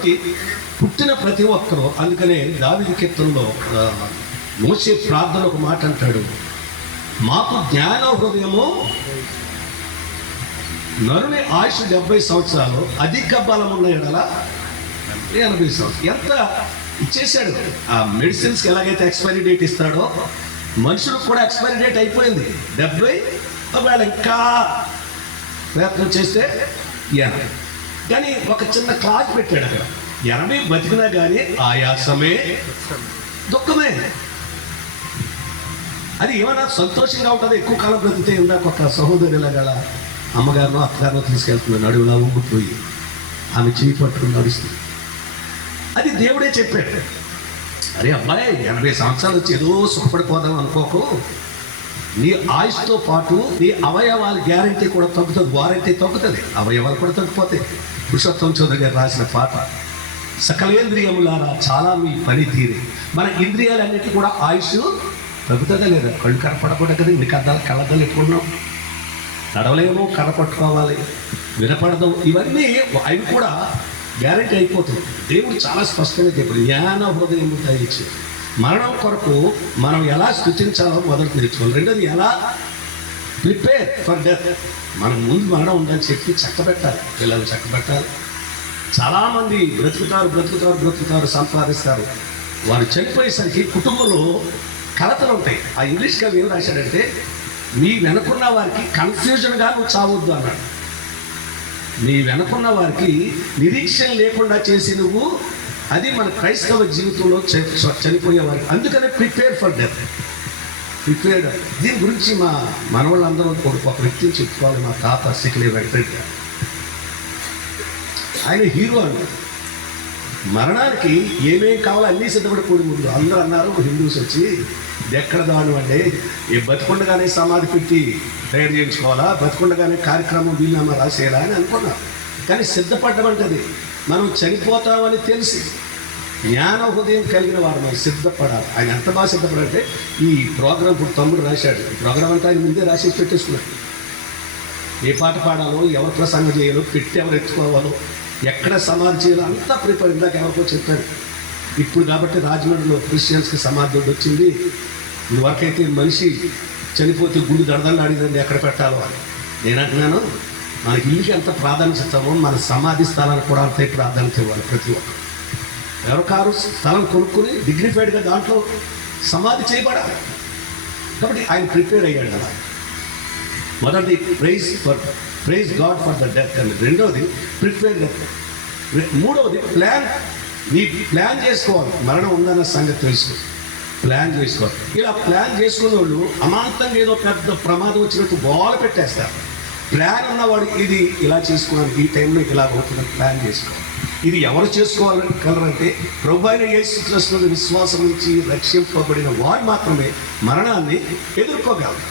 కాబట్టి పుట్టిన ప్రతి ఒక్కరూ, అందుకనే దావీదు కీర్తనలో మోషే ప్రార్థన ఒక మాట అంటాడు, మాకు జ్ఞాన హృదయము, నరుని ఆయుష్ 70 సంవత్సరాలు, అధిక బలం ఉన్న ఎడల 80 సంవత్సరాలు. ఎంత ఇచ్చేసాడు. ఆ మెడిసిన్స్కి ఎలాగైతే ఎక్స్పైరీ డేట్ ఇస్తాడో మనుషులకు కూడా ఎక్స్పైరీ డేట్ అయిపోయింది. 70, ఒకవేళ ఇంకా ప్రయత్నం చేస్తే 80. కానీ ఒక చిన్న క్లాజ్ పెట్టాడు అక్కడ, 80 బతికినా కానీ ఆయాసమే, దుఃఖమే. అది ఏమైనా సంతోషంగా ఉంటుంది ఎక్కువ కాలం బ్రతికితే. ఇందాక ఒక సహోదరుల గల అమ్మగారినో అత్తగారినో తీసుకెళ్తున్నాను, అడవిలా ఊగిపోయి ఆమె చేయి పట్టుకుని నడుస్తుంది. అది దేవుడే చెప్పాడు, అరే అబ్బాయి 80 సంవత్సరాలు వచ్చి ఏదో సుఖపడిపోదాం అనుకోకు, నీ ఆయుష్తో పాటు నీ అవయవాల గ్యారంటీ కూడా తగ్గుతుంది, వారంటీ తగ్గుతుంది, అవయవాలు కూడా తగ్గిపోతాయి. పురుషోత్తం చౌదరి గారు రాసిన పాట, సకలేంద్రియములారా చాలా మీ పని తీరి. మన ఇంద్రియాలన్నిటి కూడా ఆయుష్ తగ్గుతుందా లేదా? కళ్ళు కనపడకూడదు కదా, ఇన్ని కళ్ళద్దాలు ఎట్టుకున్నాం, నడవలేమో, కనపట్టుకోవాలి, వినపడదు, ఇవన్నీ అవి కూడా గ్యారంటీ అయిపోతుంది. దేవుడు చాలా స్పష్టంగా చెప్పాడు, జ్ఞాన హృదయం దయచి. మరణం కొరకు మనం ఎలా స్థుతించాలో మొదలు నేర్చుకోవాలి. రెండోది, ఎలా ప్రిపేర్ ఫర్ డెత్. మనం ముందు మరణం ఉందని చెప్పి చక్కబెట్టాలి, పిల్లలు చక్కబెట్టాలి. చాలామంది బ్రతుకుతారు సంపాదిస్తారు. వారు చనిపోయేసరికి కుటుంబంలో కలతలు ఉంటాయి. ఆ ఇంగ్లీష్ కవి ఏం రాశాడంటే, నీ వెనుకున్న వారికి కన్ఫ్యూజన్గా నువ్వు చావద్దు అన్నాడు. నీ వెనుకున్న వారికి నిరీక్షణ లేకుండా చేసి నువ్వు, అది మన క్రైస్తవ జీవితంలో చనిపోయేవారికి. అందుకనే ప్రిపేర్ ఫర్ డెత్, ప్రిపేర్డ్. దీని గురించి మా మనవాళ్ళందరూ ఒక వ్యక్తిని చెప్పుకోవాలి. మా తాత సికిలే వెంకటరెడ్డి గారు, ఆయన హీరో అండి. మరణానికి ఏమేం కావాలో అన్నీ సిద్ధపడిపోయి ముందు అందరూ అన్నారు, హిందూస్ వచ్చి ఎక్కడ దాని అంటే ఏ బతికుండగానే సమాధి పెట్టి తయారు చేయించుకోవాలా, బతికుండగానే కార్యక్రమం వీలునామా రాసేయాలా అని అనుకున్నారు. కానీ సిద్ధపడ్డమంటది మనం చనిపోతామని తెలిసి జ్ఞాన హృదయం కలిగిన వారు మనం సిద్ధపడాలి. ఆయన ఎంత బాగా సిద్ధపడాలంటే, ఈ ప్రోగ్రాం ఇప్పుడు తమ్ముడు రాశాడు, ప్రోగ్రాం అంతా ఆయన ముందే రాసి పెట్టేసుకున్నాడు. ఏ పాట పాడాలో, ఎవరు ప్రసంగం చేయాలో, పెట్టి ఎవరు ఎత్తుకోవాలో, ఎక్కడ సమాధి చేయాలో అంతా ప్రిపేర్. ఇందాక ఎవరికో చెప్పారు, ఇప్పుడు కాబట్టి రాజమండ్రిలో క్రిస్టియన్స్కి సమాధి వచ్చింది. ఇదివరకైతే మనిషి చనిపోతే గుడి దడదలు ఆడిదండి ఎక్కడ పెట్టాలో అని. నేను అంటున్నాను, మనకి ఇల్లుకి ఎంత ప్రాధాన్యత ఇస్తామో మన సమాధి స్థలానికి కూడా అంతే ప్రాధాన్యత ఇవ్వాలి. ప్రతి ఒక్కరు ఎవరికారు స్థలం కొనుక్కొని డిగ్నిఫైడ్గా దాంట్లో సమాధి చేయబడాలి. కాబట్టి ఆయన ప్రిపేర్ అయ్యాడు కదా. మొదటిది praise god for the death అని, రెండవది ప్రిపేర్ డెత్, మూడవది ప్లాన్. నీ ప్లాన్ చేసుకోవాలి, మరణం ఉందన్న సంగతి తెలుసుకో, ప్లాన్ చేసుకోవాలి. ఇలా ప్లాన్ చేసుకునే వాళ్ళు అమాంతంగా ఏదో పెద్ద ప్రమాదం వచ్చినట్టు గోల పెట్టేస్తారు. ప్లాన్ ఉన్నవాడు ఇది ఇలా చేసుకోవాలి, ఈ టైంలో ఇలా అవుతుందని ప్లాన్ చేసుకోవాలి. ఇది ఎవరు చేసుకోవాలగలరంటే, ప్రభువైన యేసు క్రీస్తులో విశ్వాసం నుంచి రక్షింపబడిన వారు మాత్రమే మరణాన్ని ఎదుర్కోగలరు,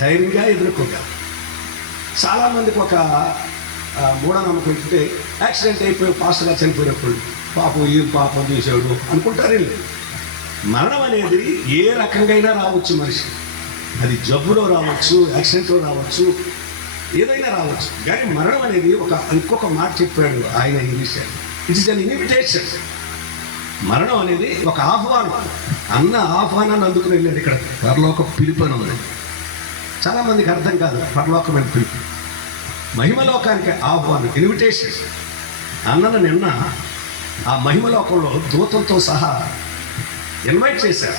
ధైర్యంగా ఎదుర్కోగలరు. చాలామందికి ఒక మూఢనమ్మకం ఏంటంటే, యాక్సిడెంట్ అయిపోయి ఫాస్ట్గా చనిపోయినప్పుడు పాపం ఏం పాపం చేశాడు అనుకుంటారు. మరణం అనేది ఏ రకంగా రావచ్చు మనిషి, అది జబ్బులో రావచ్చు, యాక్సిడెంట్లో రావచ్చు, ఏదైనా రావచ్చు. కానీ మరణం అనేది ఇంకొక మాట చెప్పాడు ఆయన English, it is an invitation. మరణం అనేది ఒక ఆహ్వానం. అన్న ఆహ్వానాన్ని అందుకుని వెళ్ళాడు. ఇక్కడ పరలోక పిలుపు అని ఉంది. చాలామందికి అర్థం కాదు పరలోకమైన పిలుపు. మహిమలోకానికి ఆహ్వానం, ఇన్విటేషన్. అన్నను నిన్న ఆ మహిమలోకంలో దూతంతో సహా ఇన్వైట్ చేశారు.